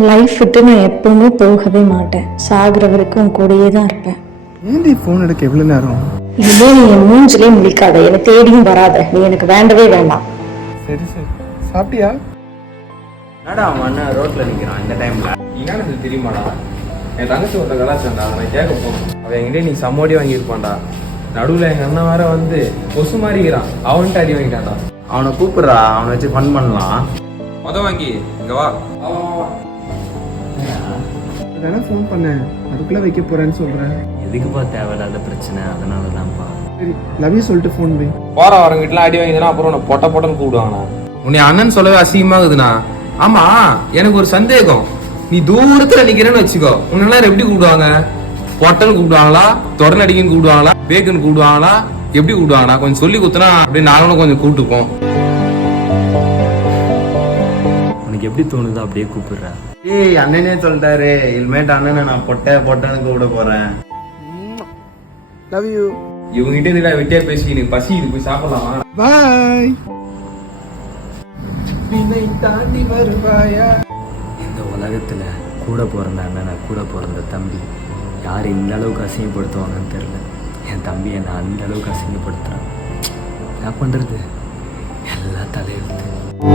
Life விட்டு நான் எப்பவுமே போகவே மாட்டேன். சாகுற வரைக்கும் உன் கூடயே தான் இருப்பேன். ஏன்டி ஃபோன் எடுக்க எவ்வளோ நேரம்? இனிமே நீ என் மூஞ்சிலே முழிக்காத. என்னை தேடியும் வராத. நீ எனக்கு வேண்டவே வேண்டாம். சரி சரி. சாப்பிட்டியா? என்னடா அவன் அண்ணன் ரோட்ல நிக்கிறான் இந்த டைம்ல என்னன்னு தெரியுமாடா? என் தங்கச்சி ஒருத்த கலாச்சாரா அவனை கேட்க போகணும் அவன் என்கிட்ட நீ சம்மோடி வாங்கியிருப்பான்டா. நடுவுல எங்க அண்ணன் வேற வந்து கொசு மாறிக்கிறான். அவன்கிட்ட அடி வாங்கிட்டான்டா. அவனை கூப்பிடுறா. அவனை வச்சு ஃபன் பண்ணலாம். மொத வாங்கி இங்க வா. தானே ஃபோன் பண்ணேன். அதுக்குள்ளே வைக்க போறேன்னு சொல்கிறேன் எதுக்குப்பா தேவையில்லாத பிரச்சனை? அதனால தான்ப்பா சரி லவ் யூ சொல்லிட்டு ஃபோன் வை. போற வரவங்கிட்டலாம் அடி வாங்கினா அப்புறம் உன்னை பொட்ட பொட்டன்னு கூப்பிடுவாங்கண்ணா. உன்னை அண்ணன் சொல்லவே அசிங்கமாகுதுண்ணா. ஆமா எனக்கு ஒரு சந்தேகம். நீ தூரத்துல நிக்கிறேன்னு வச்சுக்கோ. உன்னை எல்லாரும் எப்படி கூப்பிடுவாங்க? பொட்டன்னு கூப்பிடுவாங்களா? தொடர்ந்து அடிக்கன்னு கூப்பிடுவாங்களா? பேக்குன்னு கூப்பிடுவாங்களா? எப்படி கூப்பிடுவாங்கண்ணா? கொஞ்சம் சொல்லி கொடுத்தனா அப்படியே நாங்களும் கொஞ்சம் கூப்பிட்டுப்போம். உனக்கு எப்படி தோணுதோ அப்படியே கூப்பிடுற. ஏய் அண்ணனே சொல்லிட்டாரு. இனிமேட்டு அண்ணனை நான் பொட்ட பொட்டன்னு கூப்பிட போறேன். லவ் யூ இவங்ககிட்ட இதுல வெட்டியா பேசி நீ பசி இது போய் சாப்பிடலாமா? பாய் வினை தாண்டி வருவாயா? இந்த உலகத்துல கூட பிறந்த அண்ணனை கூட பிறந்த தம்பி யார் இந்த அளவுக்கு அசிங்கப்படுத்துவாங்கன்னு தெரியல. என் தம்பி என்னை அந்த அளவுக்கு அசிங்கப்படுத்துறான். என்ன பண்றது? எல்லாம் தலையெழுத்து.